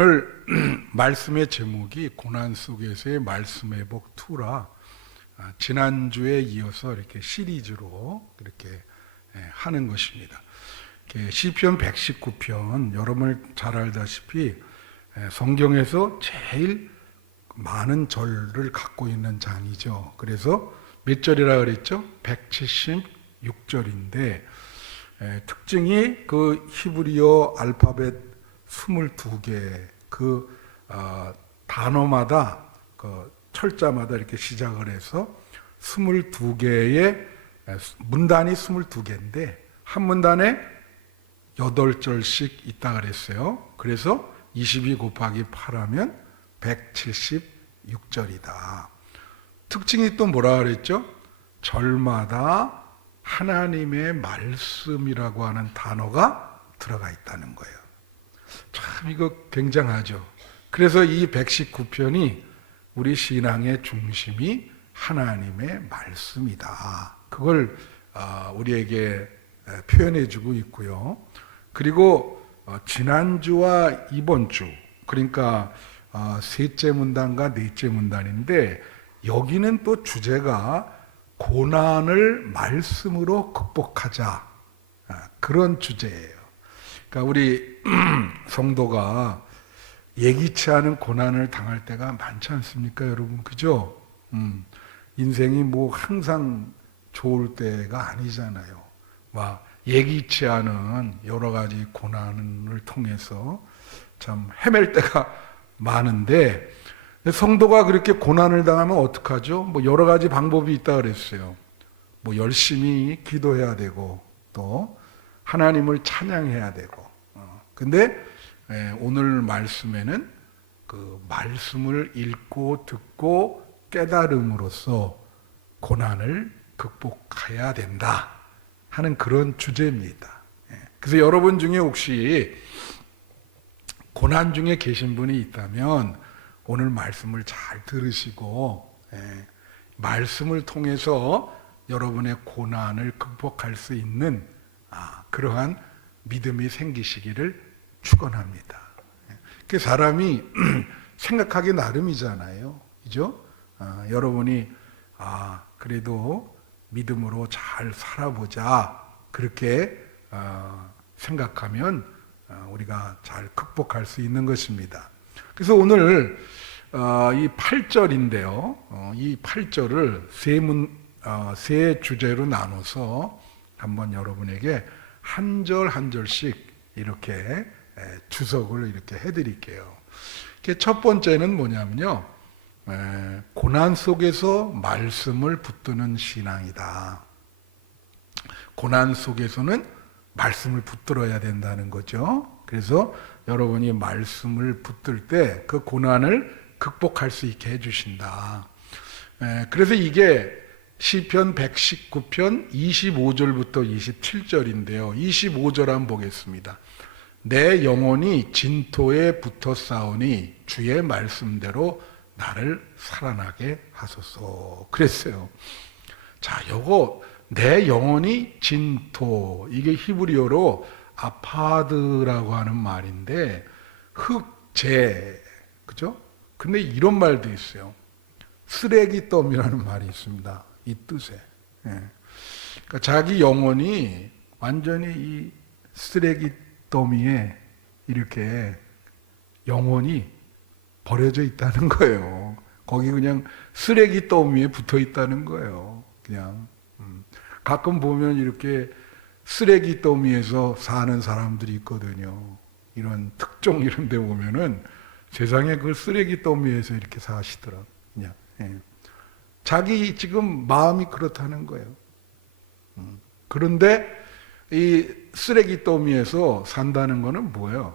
오늘 말씀의 제목이 고난 속에서의 말씀 회복 2라 지난주에 이어서 이렇게 시리즈로 이렇게 하는 것입니다. 시편 119편 여러분 잘 알다시피 성경에서 제일 많은 절을 갖고 있는 장이죠. 그래서 몇 절이라 그랬죠? 176절인데 특징이 그 히브리어 알파벳 22개 단어마다 그 철자마다 이렇게 시작을 해서 22개의 문단이 22개인데 한 문단에 8절씩 있다 그랬어요. 그래서 22 곱하기 8하면 176절이다. 특징이 또 뭐라 그랬죠? 절마다 하나님의 말씀이라고 하는 단어가 들어가 있다는 거예요. 참 이거 굉장하죠. 그래서 이 119편이 우리 신앙의 중심이 하나님의 말씀이다. 그걸 우리에게 표현해주고 있고요. 그리고 지난주와 이번 주, 그러니까 셋째 문단과 넷째 문단인데 여기는 또 주제가 고난을 말씀으로 극복하자, 그런 주제예요. 그러니까 우리 성도가 예기치 않은 고난을 당할 때가 많지 않습니까, 여러분? 그죠? 인생이 뭐 항상 좋을 때가 아니잖아요. 막 예기치 않은 여러 가지 고난을 통해서 참 헤맬 때가 많은데 성도가 그렇게 고난을 당하면 어떡하죠? 뭐 여러 가지 방법이 있다 그랬어요. 뭐 열심히 기도해야 되고 또 하나님을 찬양해야 되고. 근데 오늘 말씀에는 그 말씀을 읽고 듣고 깨달음으로써 고난을 극복해야 된다 하는 그런 주제입니다. 그래서 여러분 중에 혹시 고난 중에 계신 분이 있다면 오늘 말씀을 잘 들으시고 말씀을 통해서 여러분의 고난을 극복할 수 있는 그러한 믿음이 생기시기를 축원합니다. 그 사람이 생각하기 나름이잖아요, 그죠? 여러분이 그래도 믿음으로 잘 살아보자 그렇게 생각하면 우리가 잘 극복할 수 있는 것입니다. 그래서 오늘 이 8절인데요, 이 8절을 세 주제로 나눠서 한번 여러분에게 한 절 한 절씩 이렇게 주석을 이렇게 해드릴게요. 첫 번째는 뭐냐면요, 고난 속에서 말씀을 붙드는 신앙이다. 고난 속에서는 말씀을 붙들어야 된다는 거죠. 그래서 여러분이 말씀을 붙들 때 그 고난을 극복할 수 있게 해주신다. 그래서 이게 시편 119편 25절부터 27절인데요. 25절 한번 보겠습니다. 내 영혼이 진토에 붙어 싸우니 주의 말씀대로 나를 살아나게 하소서. 그랬어요. 자, 요거 내 영혼이 진토, 이게 히브리어로 아파드라고 하는 말인데 흙재, 그죠? 근데 이런 말도 있어요. 쓰레기 더미라는 말이 있습니다. 이 뜻에. 그러니까 자기 영혼이 완전히 이 쓰레기 더미에 이렇게 영혼이 버려져 있다는 거예요. 거기 그냥 쓰레기 더미에 붙어 있다는 거예요. 그냥 가끔 보면 이렇게 쓰레기 더미에서 사는 사람들이 있거든요. 이런 특종 이런 데 보면은 세상에 그 쓰레기 더미에서 이렇게 사시더라고요. 그냥. 자기 지금 마음이 그렇다는 거예요. 그런데 이 쓰레기 더미에서 산다는 거는 뭐예요?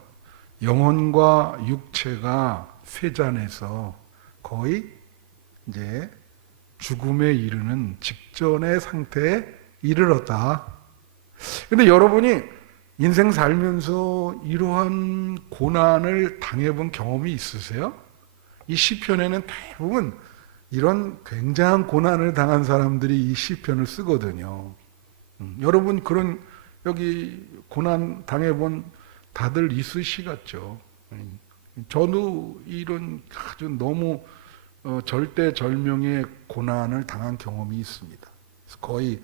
영혼과 육체가 쇠잔해서 거의 이제 죽음에 이르는 직전의 상태에 이르렀다. 근데 여러분이 인생 살면서 이러한 고난을 당해본 경험이 있으세요? 이 시편에는 대부분 이런 굉장한 고난을 당한 사람들이 이 시편을 쓰거든요. 여러분 그런 여기 고난 당해본 다들 있으시겠죠. 저도 이런 아주 너무 절대절명의 고난을 당한 경험이 있습니다. 거의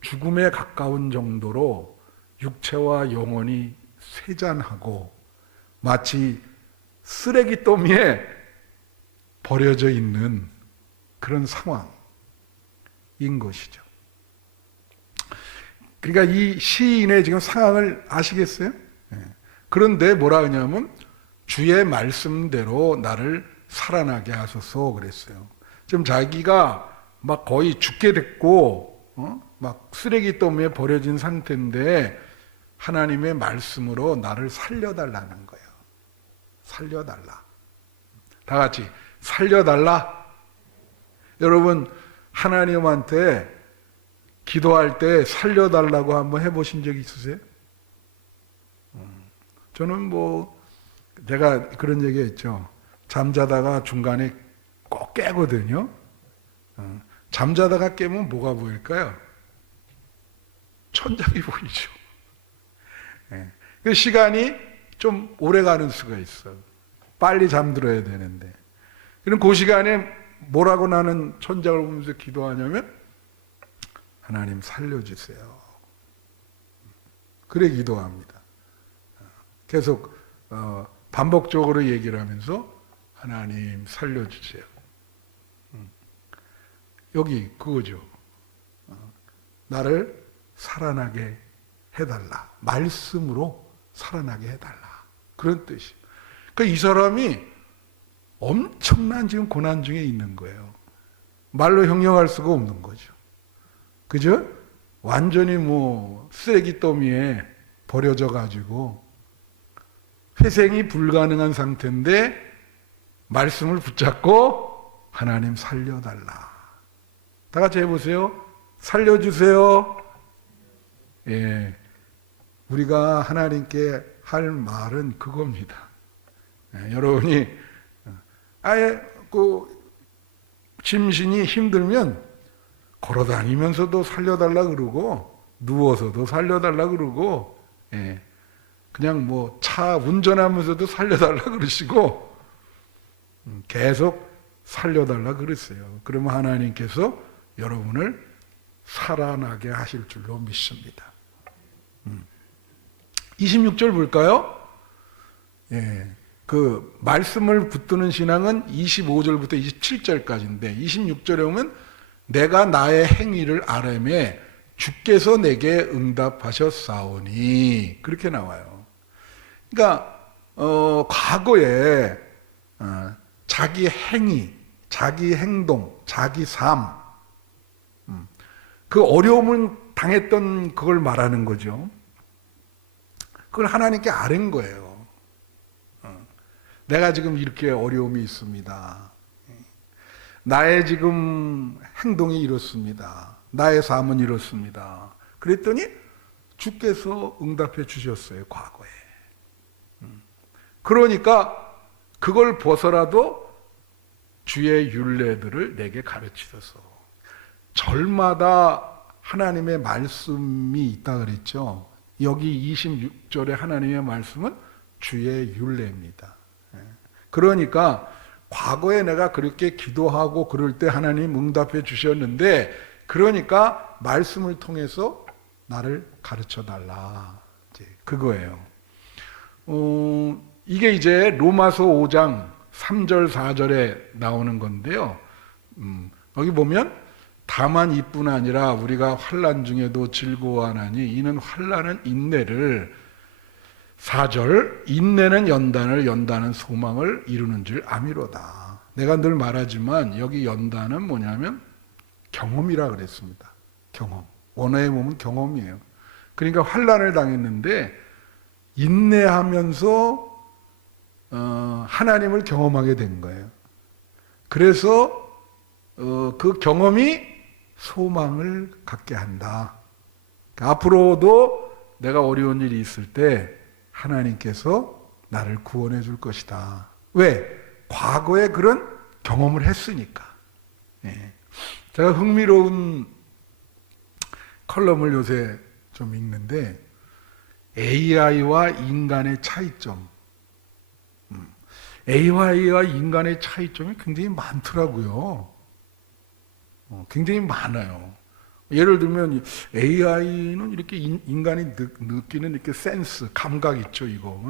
죽음에 가까운 정도로 육체와 영혼이 쇠잔하고 마치 쓰레기 더미에 버려져 있는 그런 상황인 것이죠. 그러니까 이 시인의 지금 상황을 아시겠어요? 그런데 뭐라 하냐면 주의 말씀대로 나를 살아나게 하소서 그랬어요. 지금 자기가 막 거의 죽게 됐고 막 쓰레기 더미에 버려진 상태인데 하나님의 말씀으로 나를 살려달라는 거예요. 살려달라. 다 같이 살려달라. 여러분 하나님한테 기도할 때 살려달라고 한번 해보신 적 있으세요? 저는 제가 그런 얘기 했죠. 잠자다가 중간에 꼭 깨거든요. 잠자다가 깨면 뭐가 보일까요? 천장이 보이죠. 그 시간이 좀 오래 가는 수가 있어. 빨리 잠들어야 되는데. 그럼 그 시간에 뭐라고 나는 천장을 보면서 기도하냐면 하나님 살려주세요. 그래 기도합니다. 계속 반복적으로 얘기를 하면서 하나님 살려주세요. 여기 그거죠. 나를 살아나게 해달라. 말씀으로 살아나게 해달라. 그런 뜻이에요. 그러니까 이 사람이 엄청난 지금 고난 중에 있는 거예요. 말로 형용할 수가 없는 거죠. 그죠? 완전히 쓰레기 더미에 버려져 가지고 회생이 불가능한 상태인데 말씀을 붙잡고 하나님 살려달라. 다 같이 해보세요. 살려주세요. 예, 우리가 하나님께 할 말은 그겁니다. 여러분이 아예 심신이 힘들면 걸어다니면서도 살려달라 그러고 누워서도 살려달라 그러고 그냥 차 운전하면서도 살려달라 그러시고 계속 살려달라 그랬어요. 그러면 하나님께서 여러분을 살아나게 하실 줄로 믿습니다. 26절 볼까요? 그 말씀을 붙드는 신앙은 25절부터 27절까지인데 26절에 보면 내가 나의 행위를 아뢰매 주께서 내게 응답하셨사오니 그렇게 나와요. 그러니까 과거에 자기 행위, 자기 행동, 자기 삶 그 어려움을 당했던 그걸 말하는 거죠. 그걸 하나님께 아뢰는 거예요. 내가 지금 이렇게 어려움이 있습니다. 나의 지금 행동이 이렇습니다. 나의 삶은 이렇습니다. 그랬더니 주께서 응답해 주셨어요. 과거에. 그러니까 그걸 벗어라도 주의 율례들을 내게 가르치소서. 절마다 하나님의 말씀이 있다 그랬죠. 여기 26절에 하나님의 말씀은 주의 율례입니다. 그러니까 과거에 내가 그렇게 기도하고 그럴 때 하나님 응답해 주셨는데 그러니까 말씀을 통해서 나를 가르쳐 달라. 그거예요. 이게 이제 로마서 5장 3절 4절에 나오는 건데요. 여기 보면 다만 이뿐 아니라 우리가 환난 중에도 즐거워하나니 이는 환난은 인내를 4절 인내는 연단을 연단은 소망을 이루는 줄 아미로다. 내가 늘 말하지만 여기 연단은 뭐냐면 경험이라 그랬습니다. 경험. 원어에 보면 경험이에요. 그러니까 환난을 당했는데 인내하면서 하나님을 경험하게 된 거예요. 그래서 그 경험이 소망을 갖게 한다. 그러니까 앞으로도 내가 어려운 일이 있을 때 하나님께서 나를 구원해 줄 것이다. 왜? 과거에 그런 경험을 했으니까. 제가 흥미로운 컬럼을 요새 좀 읽는데 AI와 인간의 차이점. AI와 인간의 차이점이 굉장히 많더라고요. 굉장히 많아요. 예를 들면 AI는 이렇게 인간이 느끼는 이렇게 센스, 감각 있죠, 이거.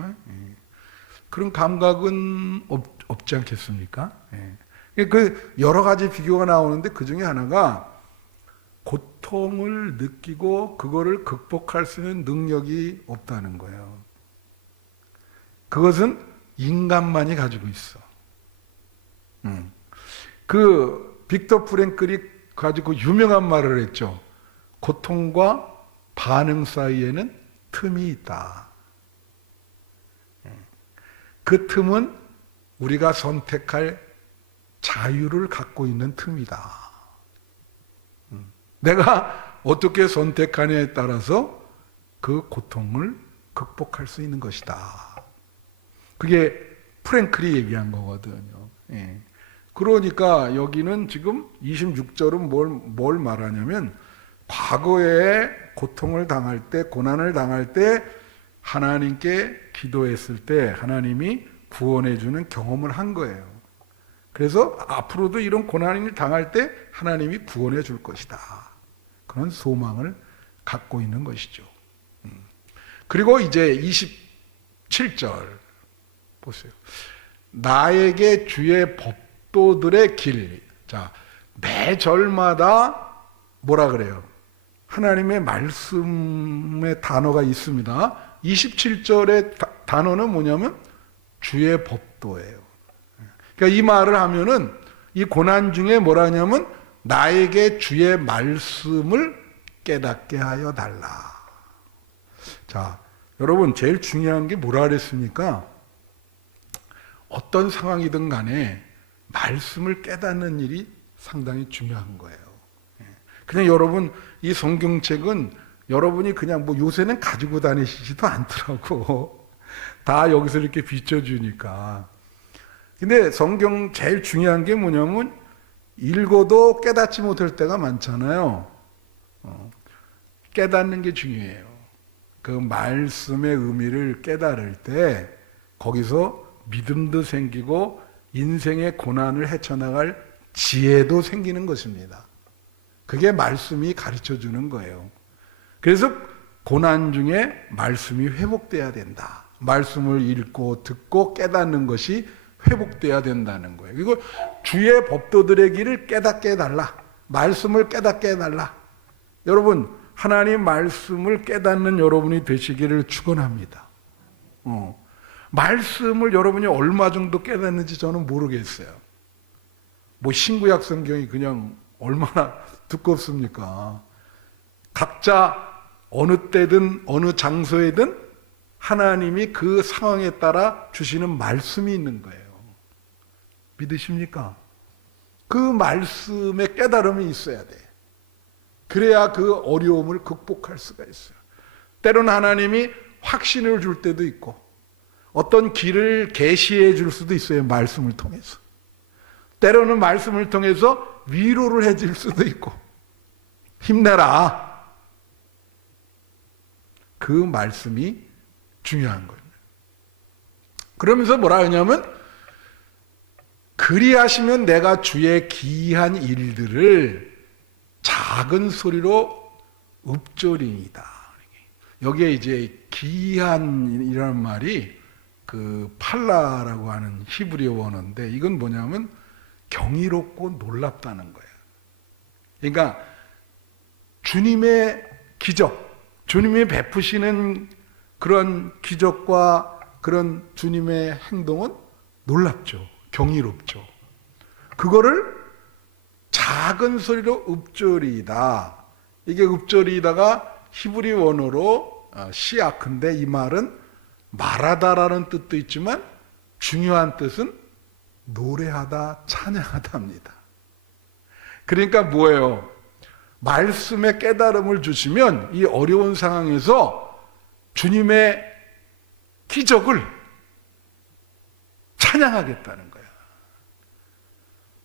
그런 감각은 없지 않겠습니까? 그 여러 가지 비교가 나오는데 그 중에 하나가 고통을 느끼고 그거를 극복할 수 있는 능력이 없다는 거예요. 그것은 인간만이 가지고 있어. 그 빅터 프랭클이 가지고 유명한 말을 했죠. 고통과 반응 사이에는 틈이 있다. 그 틈은 우리가 선택할 자유를 갖고 있는 틈이다. 내가 어떻게 선택하냐에 따라서 그 고통을 극복할 수 있는 것이다. 그게 프랭클이 얘기한 거거든요. 그러니까 여기는 지금 26절은 뭘 말하냐면 과거에 고통을 당할 때, 고난을 당할 때 하나님께 기도했을 때 하나님이 구원해 주는 경험을 한 거예요. 그래서 앞으로도 이런 고난을 당할 때 하나님이 구원해 줄 것이다. 그런 소망을 갖고 있는 것이죠. 그리고 이제 27절 보세요. 나에게 주의 법도들의 길. 자, 매 절마다 뭐라 그래요? 하나님의 말씀의 단어가 있습니다. 27절의 단어는 뭐냐면 주의 법도예요. 그러니까 이 말을 하면은 이 고난 중에 뭐라 하냐면 나에게 주의 말씀을 깨닫게 하여 달라. 자, 여러분 제일 중요한 게 뭐라 그랬습니까? 어떤 상황이든 간에 말씀을 깨닫는 일이 상당히 중요한 거예요. 그냥 여러분 이 성경책은 여러분이 그냥 뭐 요새는 가지고 다니시지도 않더라고. 다 여기서 이렇게 비춰주니까. 근데 성경 제일 중요한 게 뭐냐면 읽어도 깨닫지 못할 때가 많잖아요. 깨닫는 게 중요해요. 그 말씀의 의미를 깨달을 때 거기서 믿음도 생기고 인생의 고난을 헤쳐나갈 지혜도 생기는 것입니다. 그게 말씀이 가르쳐주는 거예요. 그래서 고난 중에 말씀이 회복돼야 된다. 말씀을 읽고 듣고 깨닫는 것이 회복돼야 된다는 거예요. 그리고 주의 법도들의 길을 깨닫게 해달라. 말씀을 깨닫게 해달라. 여러분 하나님 말씀을 깨닫는 여러분이 되시기를 축원합니다. 말씀을 여러분이 얼마 정도 깨닫는지 저는 모르겠어요. 뭐 신구약 성경이 그냥 얼마나 두껍습니까? 각자 어느 때든 어느 장소에든 하나님이 그 상황에 따라 주시는 말씀이 있는 거예요. 믿으십니까? 그 말씀에 깨달음이 있어야 돼. 그래야 그 어려움을 극복할 수가 있어요. 때로는 하나님이 확신을 줄 때도 있고 어떤 길을 계시해 줄 수도 있어요. 말씀을 통해서. 때로는 말씀을 통해서 위로를 해줄 수도 있고 힘내라. 그 말씀이 중요한 거예요. 그러면서 뭐라 하냐면 그리하시면 내가 주의 기이한 일들을 작은 소리로 읊조리이다. 여기에 이제 기이한이라는 말이 그 팔라라고 하는 히브리어 원어인데 이건 뭐냐면 경이롭고 놀랍다는 거예요. 그러니까 주님의 기적, 주님이 베푸시는 그런 기적과 그런 주님의 행동은 놀랍죠. 경이롭죠. 그거를 작은 소리로 읊조리이다. 이게 읊조리이다가 히브리 원어로 시아크인데 이 말은 말하다라는 뜻도 있지만 중요한 뜻은 노래하다, 찬양하다입니다. 그러니까 뭐예요? 말씀의 깨달음을 주시면 이 어려운 상황에서 주님의 기적을 찬양하겠다는 거야.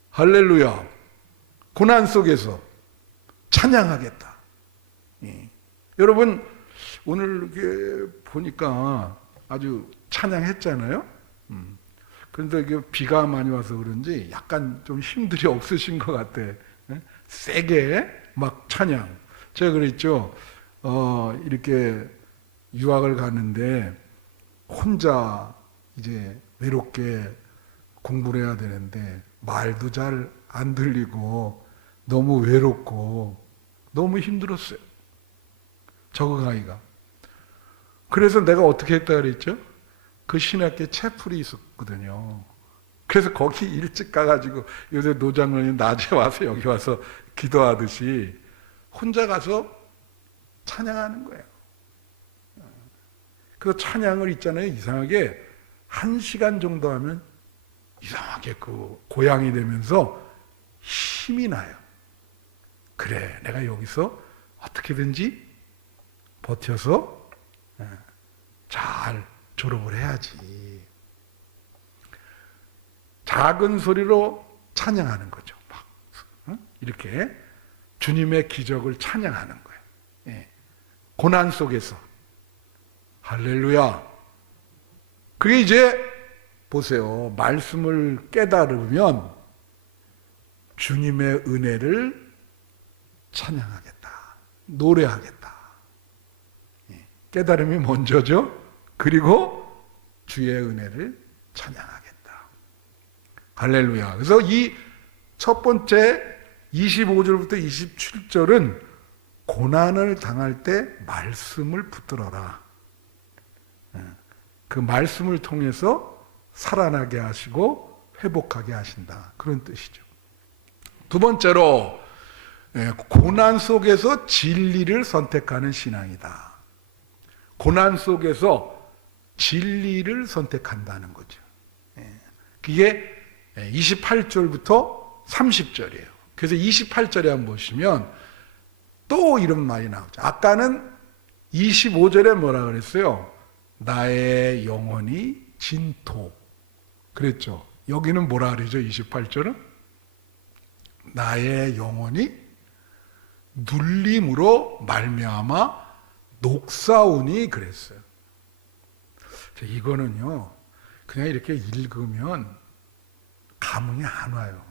할렐루야. 고난 속에서 찬양하겠다. 여러분 오늘 이렇게 보니까 아주 찬양했잖아요. 그런데 이게 비가 많이 와서 그런지 약간 좀 힘들이 없으신 것 같아. 세게 막 찬양. 제가 그랬죠. 이렇게 유학을 가는데 혼자 이제 외롭게 공부를 해야 되는데 말도 잘 안 들리고 너무 외롭고 너무 힘들었어요. 적응하기가. 그래서 내가 어떻게 했다 그랬죠? 그 신학교 채플이 있었거든요. 그래서 거기 일찍 가가지고 요새 노장로님 낮에 와서 여기 와서 기도하듯이 혼자 가서 찬양하는 거예요. 그 찬양을 있잖아요. 이상하게 1시간 정도 하면 이상하게 그 고향이 되면서 힘이 나요. 그래, 내가 여기서 어떻게든지 버텨서 잘 졸업을 해야지. 작은 소리로 찬양하는 거죠. 막 이렇게 주님의 기적을 찬양하는 거예요. 고난 속에서 할렐루야. 그게 이제 보세요. 말씀을 깨달으면 주님의 은혜를 찬양하겠다. 노래하겠다. 깨달음이 먼저죠. 그리고 주의 은혜를 찬양하겠다. 할렐루야. 그래서 이 첫 번째 25절부터 27절은 고난을 당할 때 말씀을 붙들어라. 그 말씀을 통해서 살아나게 하시고 회복하게 하신다. 그런 뜻이죠. 두 번째로 고난 속에서 진리를 선택하는 신앙이다. 고난 속에서 진리를 선택한다는 거죠. 그게 28절부터 30절이에요. 그래서 28절에 한번 보시면 또 이런 말이 나오죠. 아까는 25절에 뭐라 그랬어요? 나의 영혼이 진토. 그랬죠. 여기는 뭐라 그러죠? 28절은? 나의 영혼이 눌림으로 말미암아 녹사오니 그랬어요. 이거는요, 그냥 이렇게 읽으면 감흥이 안 와요.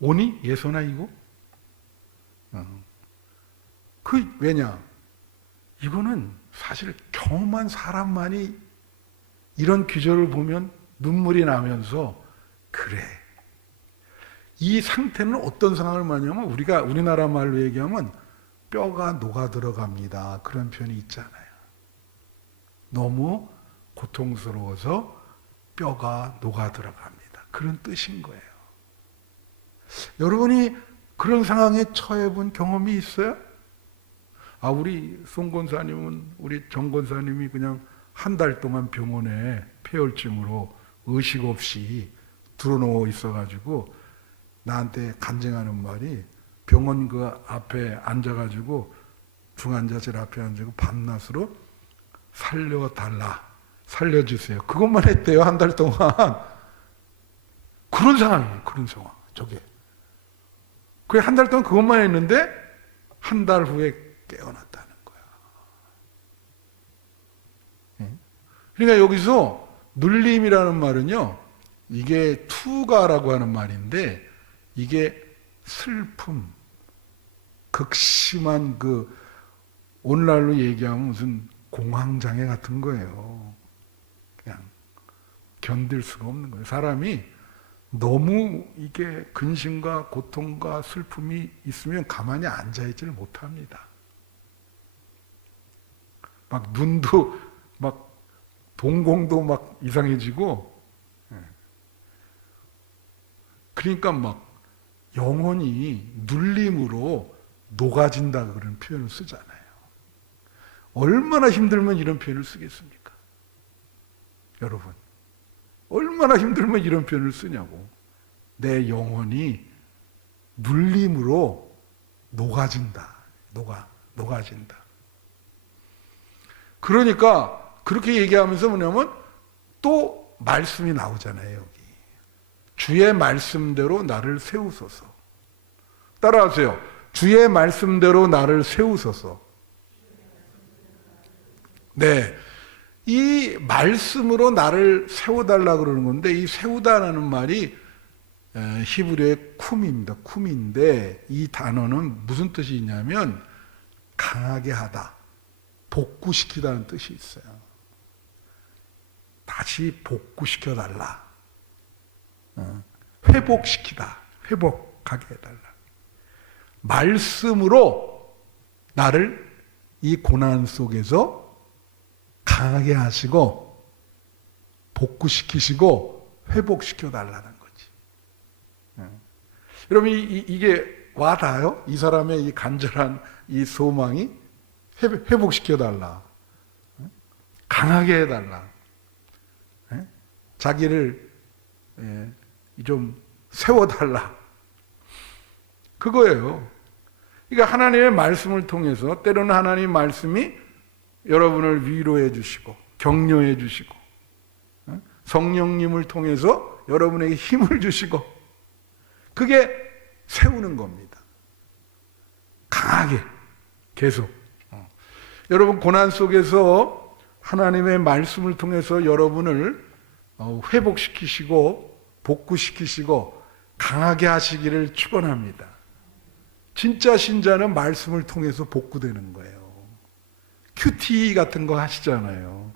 오니? 예서나 이거? 왜냐? 이거는 사실 경험한 사람만이 이런 기절을 보면 눈물이 나면서 그래. 이 상태는 어떤 상황을 말하냐면 우리가 우리나라 말로 얘기하면 뼈가 녹아 들어갑니다. 그런 표현이 있잖아요. 너무 고통스러워서 뼈가 녹아 들어갑니다. 그런 뜻인 거예요. 여러분이 그런 상황에 처해 본 경험이 있어요? 우리 송 권사님은 우리 정 권사님이 그냥 한 달 동안 병원에 폐혈증으로 의식 없이 들어누워 있어가지고 나한테 간증하는 말이 병원 그 앞에 앉아가지고 중환자실 앞에 앉아서 밤낮으로 살려달라, 살려주세요. 그것만 했대요. 한 달 동안. 그런 상황이에요. 그런 상황. 저게. 그게 한 달 동안 그것만 했는데 한 달 후에 깨어났다는 거야. 그러니까 여기서 눌림이라는 말은요, 이게 투가라고 하는 말인데 이게 슬픔, 극심한 그 오늘날로 얘기하면 무슨 공황장애 같은 거예요. 그냥 견딜 수가 없는 거예요. 사람이 너무 이게 근심과 고통과 슬픔이 있으면 가만히 앉아있지를 못합니다. 막 눈도 막 동공도 막 이상해지고, 그러니까 막 영혼이 눌림으로 녹아진다 그런 표현을 쓰잖아요. 얼마나 힘들면 이런 표현을 쓰겠습니까? 여러분, 얼마나 힘들면 이런 표현을 쓰냐고. 내 영혼이 눌림으로 녹아진다. 녹아진다. 그러니까 그렇게 얘기하면서 뭐냐면 또 말씀이 나오잖아요. 여기. 주의 말씀대로 나를 세우소서. 따라하세요. 주의 말씀대로 나를 세우소서. 네. 이 말씀으로 나를 세워달라 그러는 건데, 이 세우다라는 말이 히브리어의 쿰입니다. 쿰인데 이 단어는 무슨 뜻이 있냐면 강하게 하다, 복구시키다는 뜻이 있어요. 다시 복구시켜달라, 회복시키다, 회복하게 해달라. 말씀으로 나를 이 고난 속에서 강하게 하시고 복구시키시고 회복시켜달라는 거지. 여러분 이게 와닿아요? 이 사람의 이 간절한 이 소망이 회복시켜달라, 강하게 해달라, 자기를 좀 세워달라, 그거예요. 그러니까 하나님의 말씀을 통해서 때로는 하나님의 말씀이 여러분을 위로해 주시고 격려해 주시고 성령님을 통해서 여러분에게 힘을 주시고, 그게 세우는 겁니다. 강하게 계속. 여러분 고난 속에서 하나님의 말씀을 통해서 여러분을 회복시키시고 복구시키시고 강하게 하시기를 축원합니다. 진짜 신자는 말씀을 통해서 복구되는 거예요. 큐티 같은 거 하시잖아요.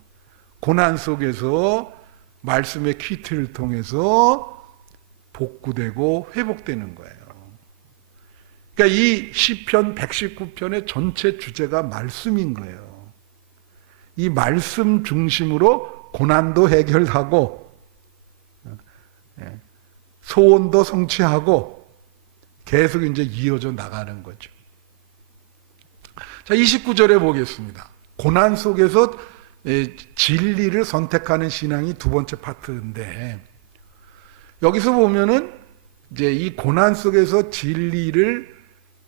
고난 속에서 말씀의 큐티를 통해서 복구되고 회복되는 거예요. 그러니까 이 시편 119편의 전체 주제가 말씀인 거예요. 이 말씀 중심으로 고난도 해결하고 소원도 성취하고 계속 이제 이어져 나가는 거죠. 자, 29절에 보겠습니다. 고난 속에서 진리를 선택하는 신앙이 두 번째 파트인데, 여기서 보면은 이제 이 고난 속에서 진리를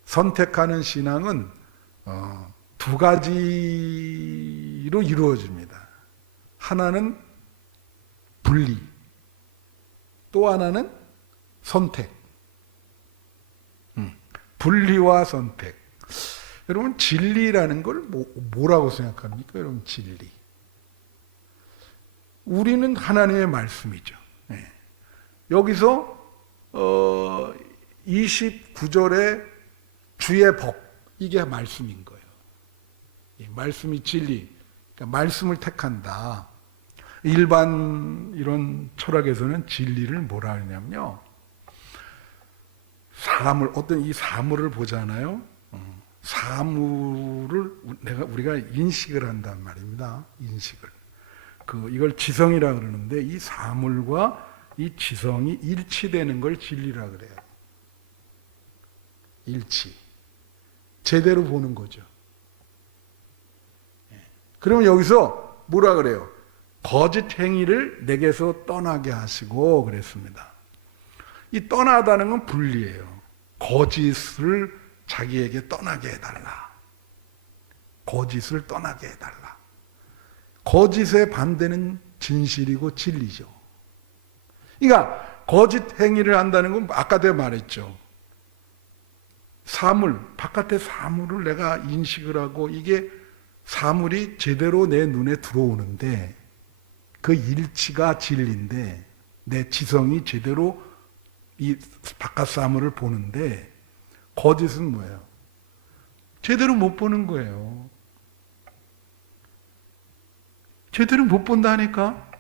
선택하는 신앙은 두 가지로 이루어집니다. 하나는 분리, 또 하나는 선택. 분리와 선택. 여러분 진리라는 걸 뭐라고 생각합니까? 여러분 진리. 우리는 하나님의 말씀이죠. 네. 여기서 29절에 주의 법, 이게 말씀인 거예요. 말씀이 진리. 그러니까 말씀을 택한다. 일반 이런 철학에서는 진리를 뭐라 하냐면요, 어떤 이 사물을 보잖아요. 사물을 우리가 인식을 한단 말입니다. 인식을. 이걸 지성이라 그러는데, 이 사물과 이 지성이 일치되는 걸 진리라 그래요. 일치. 제대로 보는 거죠. 그러면 여기서 뭐라 그래요? 거짓 행위를 내게서 떠나게 하시고 그랬습니다. 이 떠나다는 건 분리예요. 거짓을 자기에게 떠나게 해달라. 거짓을 떠나게 해달라. 거짓의 반대는 진실이고 진리죠. 그러니까 거짓 행위를 한다는 건 아까 내가 말했죠. 사물, 바깥의 사물을 내가 인식을 하고 이게 사물이 제대로 내 눈에 들어오는데 그 일치가 진리인데 내 지성이 제대로 이 바깥 사물을 보는데, 거짓은 뭐예요? 제대로 못 보는 거예요. 제대로 못 본다니까?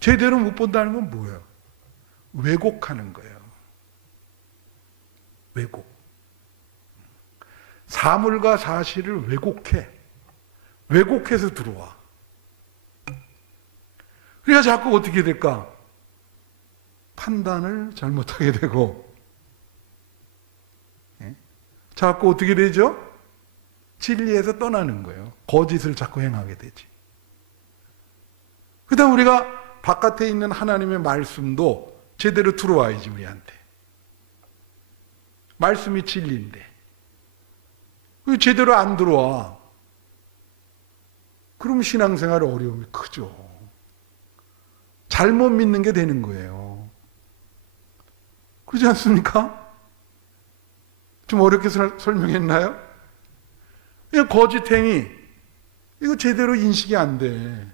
제대로 못 본다는 건 뭐예요? 왜곡하는 거예요. 왜곡. 사물과 사실을 왜곡해. 왜곡해서 들어와. 그래야 자꾸 어떻게 될까? 판단을 잘못하게 되고, 자꾸 어떻게 되죠? 진리에서 떠나는 거예요. 거짓을 자꾸 행하게 되지. 그 다음 우리가 바깥에 있는 하나님의 말씀도 제대로 들어와야지, 우리한테. 말씀이 진리인데. 제대로 안 들어와. 그럼 신앙생활에 어려움이 크죠. 잘못 믿는 게 되는 거예요. 그렇지 않습니까? 좀 어렵게 설명했나요? 거짓 행위, 이거 제대로 인식이 안 돼.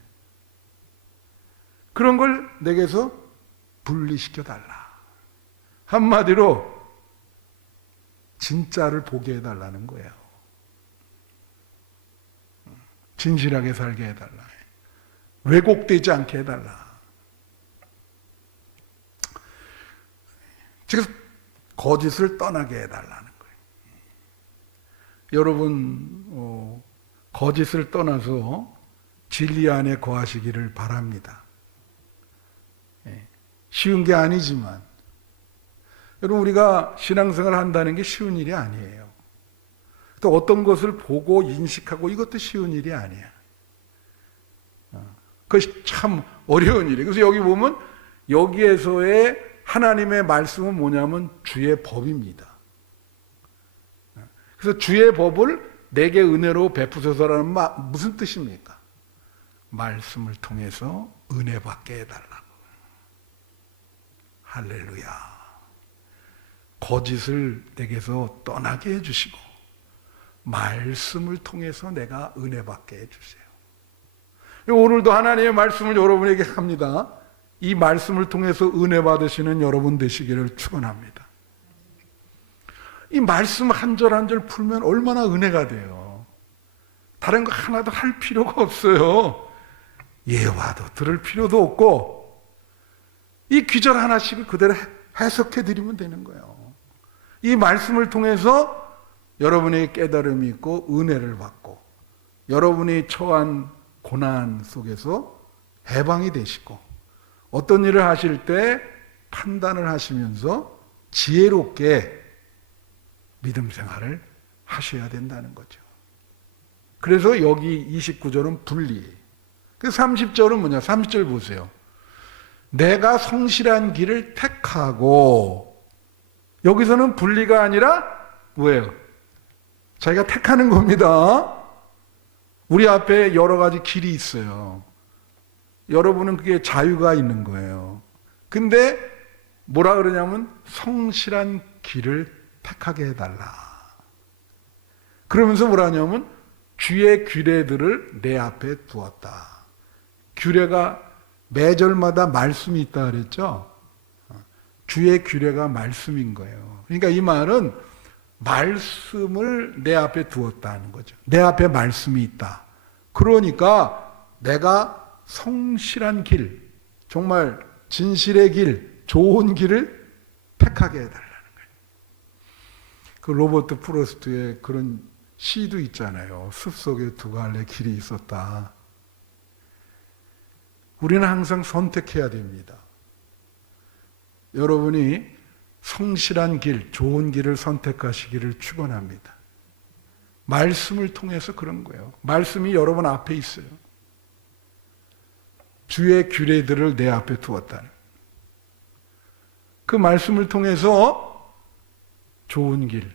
그런 걸 내게서 분리시켜 달라. 한마디로 진짜를 보게 해달라는 거예요. 진실하게 살게 해달라. 왜곡되지 않게 해달라. 그래서 거짓을 떠나게 해달라는 거예요. 여러분 거짓을 떠나서 진리 안에 거하시기를 바랍니다. 쉬운 게 아니지만 여러분 우리가 신앙생활을 한다는 게 쉬운 일이 아니에요. 또 어떤 것을 보고 인식하고 이것도 쉬운 일이 아니야. 그것이 참 어려운 일이에요. 그래서 여기 보면 여기에서의 하나님의 말씀은 뭐냐면 주의 법입니다. 그래서 주의 법을 내게 은혜로 베푸소서라는 무슨 뜻입니까? 말씀을 통해서 은혜 받게 해달라고. 할렐루야. 거짓을 내게서 떠나게 해주시고 말씀을 통해서 내가 은혜 받게 해주세요. 오늘도 하나님의 말씀을 여러분에게 합니다. 이 말씀을 통해서 은혜 받으시는 여러분 되시기를 축원합니다. 이 말씀 한 절 한 절 풀면 얼마나 은혜가 돼요. 다른 거 하나도 할 필요가 없어요. 예화도 들을 필요도 없고 이 귀절 하나씩을 그대로 해석해 드리면 되는 거예요. 이 말씀을 통해서 여러분의 깨달음이 있고 은혜를 받고 여러분이 처한 고난 속에서 해방이 되시고 어떤 일을 하실 때 판단을 하시면서 지혜롭게 믿음 생활을 하셔야 된다는 거죠. 그래서 여기 29절은 분리. 그 30절은 뭐냐? 30절 보세요. 내가 성실한 길을 택하고, 여기서는 분리가 아니라 뭐예요? 자기가 택하는 겁니다. 우리 앞에 여러 가지 길이 있어요. 여러분은 그게 자유가 있는 거예요. 근데 뭐라 그러냐면 성실한 길을 택하게 해달라. 그러면서 뭐라 하냐면 주의 규례들을 내 앞에 두었다. 규례가 매절마다 말씀이 있다 그랬죠? 주의 규례가 말씀인 거예요. 그러니까 이 말은 말씀을 내 앞에 두었다는 거죠. 내 앞에 말씀이 있다. 그러니까 내가 성실한 길, 정말 진실의 길, 좋은 길을 택하게 해달라는 거예요. 그 로버트 프로스트의 그런 시도 있잖아요. 숲속에 두 갈래 길이 있었다. 우리는 항상 선택해야 됩니다. 여러분이 성실한 길, 좋은 길을 선택하시기를 축원합니다. 말씀을 통해서 그런 거예요. 말씀이 여러분 앞에 있어요. 주의 규례들을 내 앞에 두었다는. 그 말씀을 통해서 좋은 길,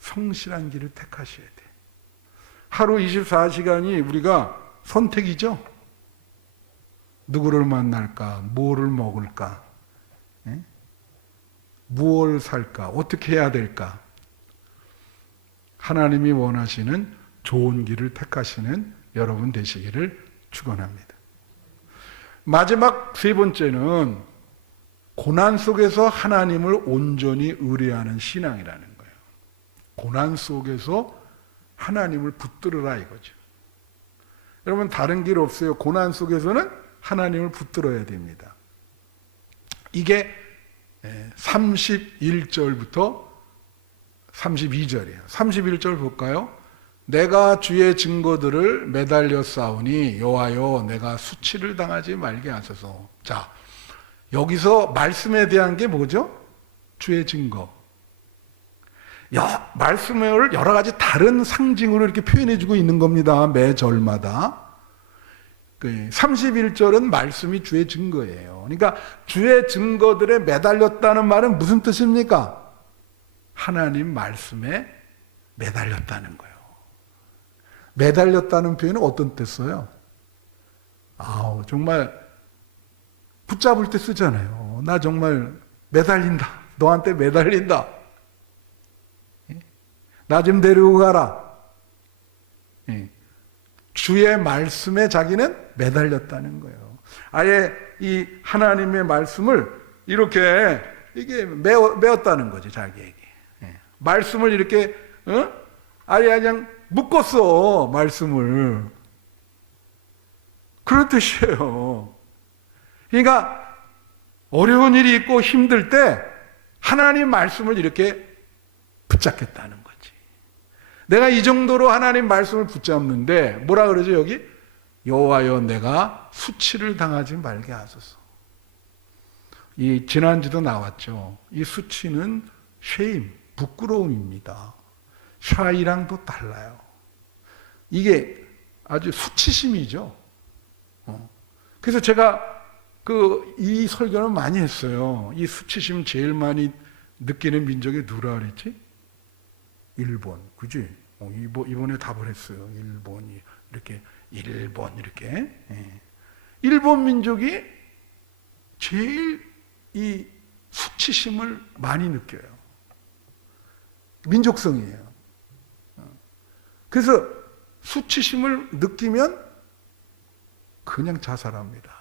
성실한 길을 택하셔야 돼. 하루 24시간이 우리가 선택이죠. 누구를 만날까? 뭐를 먹을까? 무엇을 살까? 어떻게 해야 될까? 하나님이 원하시는 좋은 길을 택하시는 여러분 되시기를 축원합니다. 마지막 세 번째는 고난 속에서 하나님을 온전히 의뢰하는 신앙이라는 거예요. 고난 속에서 하나님을 붙들으라 이거죠. 여러분 다른 길 없어요. 고난 속에서는 하나님을 붙들어야 됩니다. 이게 31절부터 32절이에요. 31절 볼까요? 내가 주의 증거들을 매달려 싸우니 여호와여 내가 수치를 당하지 말게 하소서. 자, 여기서 말씀에 대한 게 뭐죠? 주의 증거. 말씀을 여러 가지 다른 상징으로 이렇게 표현해 주고 있는 겁니다. 매 절마다. 31절은 말씀이 주의 증거예요. 그러니까 주의 증거들에 매달렸다는 말은 무슨 뜻입니까? 하나님 말씀에 매달렸다는 거예요. 매달렸다는 표현은 어떤 때 써요? 정말 붙잡을 때 쓰잖아요. 나 정말 매달린다. 너한테 매달린다. 나 좀 데리고 가라. 주의 말씀에 자기는 매달렸다는 거예요. 아예 이 하나님의 말씀을 이렇게 이게 메었다는 거지, 자기에게. 말씀을 이렇게 아예 그냥 묶었어, 말씀을. 그런 뜻이에요. 그러니까 어려운 일이 있고 힘들 때 하나님 말씀을 이렇게 붙잡겠다는 거지. 내가 이 정도로 하나님 말씀을 붙잡는데 뭐라 그러죠, 여기? 여호와여, 내가 수치를 당하지 말게 하소서. 이 지난주도 나왔죠. 이 수치는 쉐임, 부끄러움입니다. 샤이랑 또 달라요. 이게 아주 수치심이죠. 그래서 제가 이 설교는 많이 했어요. 이 수치심 제일 많이 느끼는 민족이 누구라 그랬지? 일본, 그지? 이번에 답을 했어요. 일본이 이렇게 일본 이렇게. 일본 민족이 제일 이 수치심을 많이 느껴요. 민족성이에요. 그래서 수치심을 느끼면 그냥 자살합니다.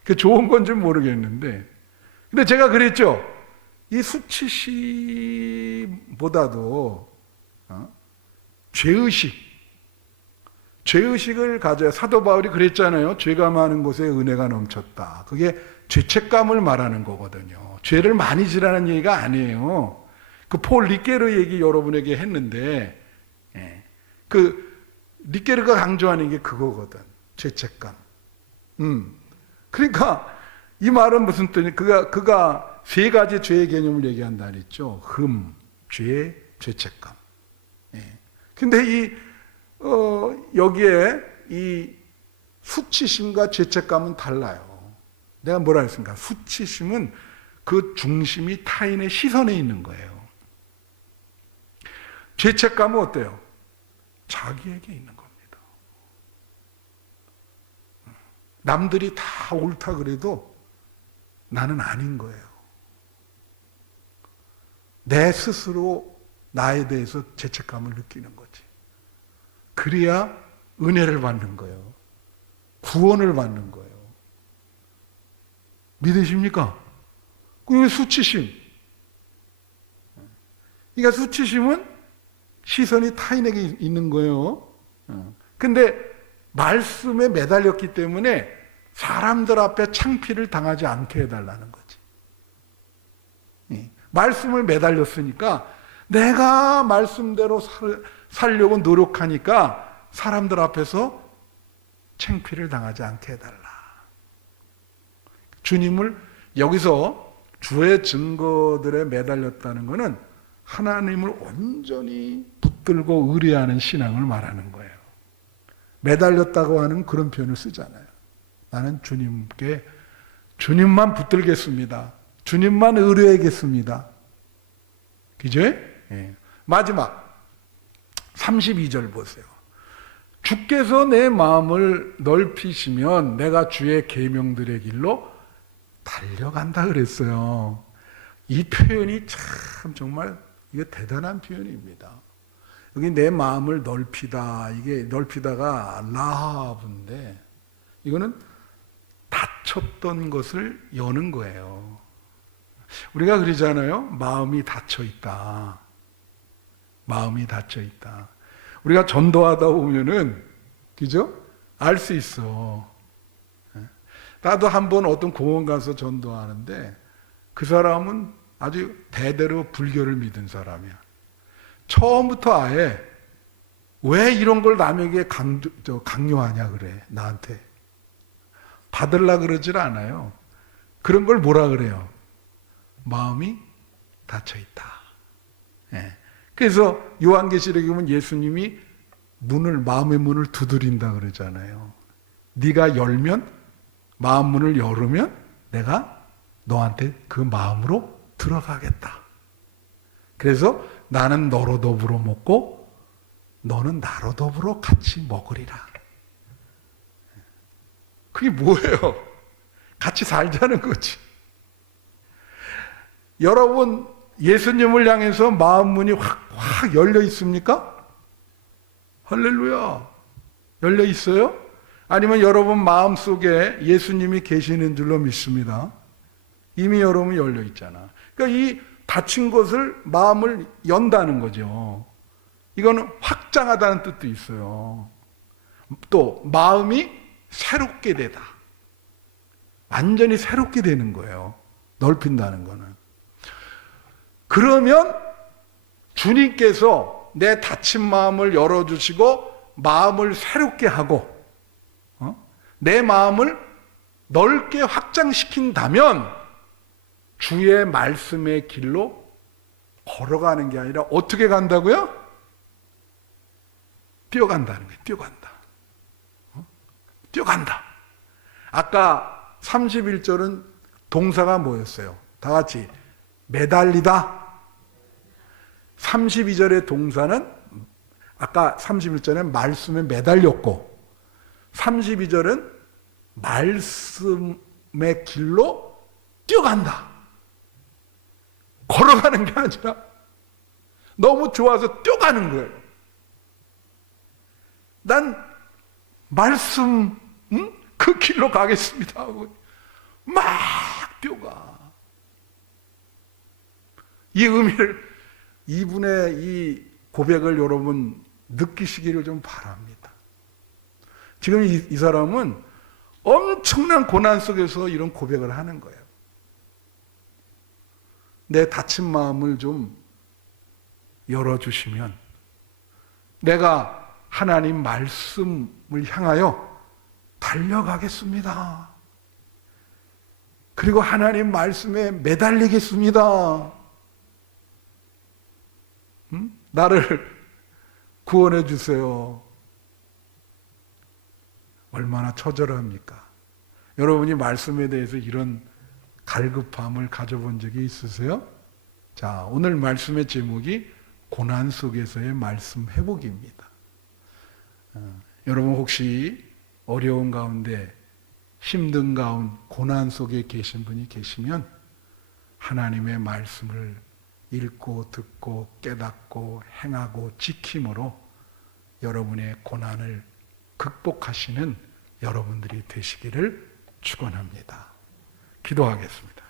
그게 좋은 건지 모르겠는데, 근데 제가 그랬죠. 이 수치심보다도 죄의식을 가져야. 사도 바울이 그랬잖아요. 죄가 많은 곳에 은혜가 넘쳤다. 그게 죄책감을 말하는 거거든요. 죄를 많이 지라는 얘기가 아니에요. 그 폴 리케르 얘기 여러분에게 했는데, 리케르가 강조하는 게 그거거든. 죄책감. 그러니까 이 말은 무슨 뜻이? 그가 세 가지 죄의 개념을 얘기한다 그랬죠. 죄, 죄책감. 근데 여기에 이 수치심과 죄책감은 달라요. 내가 뭐라 했습니까? 수치심은 그 중심이 타인의 시선에 있는 거예요. 죄책감은 어때요? 자기에게 있는 겁니다. 남들이 다 옳다 그래도 나는 아닌 거예요. 내 스스로 나에 대해서 죄책감을 느끼는 거지. 그래야 은혜를 받는 거예요. 구원을 받는 거예요. 믿으십니까? 그게 수치심. 그러니까 수치심은 시선이 타인에게 있는 거예요. 근데 말씀에 매달렸기 때문에 사람들 앞에 창피를 당하지 않게 해달라는 거지. 말씀을 매달렸으니까 내가 말씀대로 살려고 노력하니까 사람들 앞에서 창피를 당하지 않게 해달라. 주님을 여기서 주의 증거들에 매달렸다는 것은 하나님을 온전히 붙들고 의뢰하는 신앙을 말하는 거예요. 매달렸다고 하는 그런 표현을 쓰잖아요. 나는 주님만 붙들겠습니다. 주님만 의뢰하겠습니다. 그죠? 마지막 32절 보세요. 주께서 내 마음을 넓히시면 내가 주의 계명들의 길로 달려간다 그랬어요. 이 표현이 참 정말 이게 대단한 표현입니다. 여기 내 마음을 넓히다, 이게 넓히다가 라합인데 이거는 닫혔던 것을 여는 거예요. 우리가 그러잖아요. 마음이 닫혀 있다. 마음이 닫혀 있다. 우리가 전도하다 보면은, 그죠? 알 수 있어. 나도 한번 어떤 공원 가서 전도하는데 그 사람은 아주 대대로 불교를 믿은 사람이야. 처음부터 아예 왜 이런 걸 남에게 강요하냐 그래, 나한테. 받으려 그러질 않아요. 그런 걸 뭐라 그래요? 마음이 닫혀 있다. 그래서 요한계시록에 보면 예수님이 마음의 문을 두드린다 그러잖아요. 네가 열면, 마음 문을 열으면 내가 너한테 그 마음으로 들어가겠다. 그래서 나는 너로 더불어 먹고 너는 나로 더불어 같이 먹으리라. 그게 뭐예요? 같이 살자는 거지. 여러분, 예수님을 향해서 마음 문이 확 열려 있습니까? 할렐루야. 열려 있어요? 아니면 여러분 마음속에 예수님이 계시는 줄로 믿습니다. 이미 여러분 열려 있잖아. 그러니까 이 닫힌 것을 마음을 연다는 거죠. 이거는 확장하다는 뜻도 있어요. 또 마음이 새롭게 되다. 완전히 새롭게 되는 거예요. 넓힌다는 거는. 그러면 주님께서 내 닫힌 마음을 열어주시고 마음을 새롭게 하고 내 마음을 넓게 확장시킨다면 주의 말씀의 길로 걸어가는 게 아니라 어떻게 간다고요? 뛰어간다는 거예요. 뛰어간다. 뛰어간다. 아까 31절은 동사가 뭐였어요? 다 같이 매달리다. 32절의 동사는 아까 31절에 말씀에 매달렸고 32절은 말씀의 길로 뛰어간다. 걸어가는 게 아니라 너무 좋아서 뛰어가는 거예요. 난 말씀 그 길로 가겠습니다 하고 막 뛰어가. 이 의미를 이분의 이 고백을 여러분 느끼시기를 좀 바랍니다. 지금 이 사람은 엄청난 고난 속에서 이런 고백을 하는 거예요. 내 닫힌 마음을 좀 열어주시면 내가 하나님 말씀을 향하여 달려가겠습니다. 그리고 하나님 말씀에 매달리겠습니다. 나를 구원해 주세요. 얼마나 처절합니까? 여러분이 말씀에 대해서 이런 갈급함을 가져본 적이 있으세요? 자, 오늘 말씀의 제목이 고난 속에서의 말씀 회복입니다. 여러분 혹시 어려운 가운데 힘든 가운데 고난 속에 계신 분이 계시면 하나님의 말씀을 읽고 듣고 깨닫고 행하고 지킴으로 여러분의 고난을 극복하시는 여러분들이 되시기를 축원합니다. 기도하겠습니다.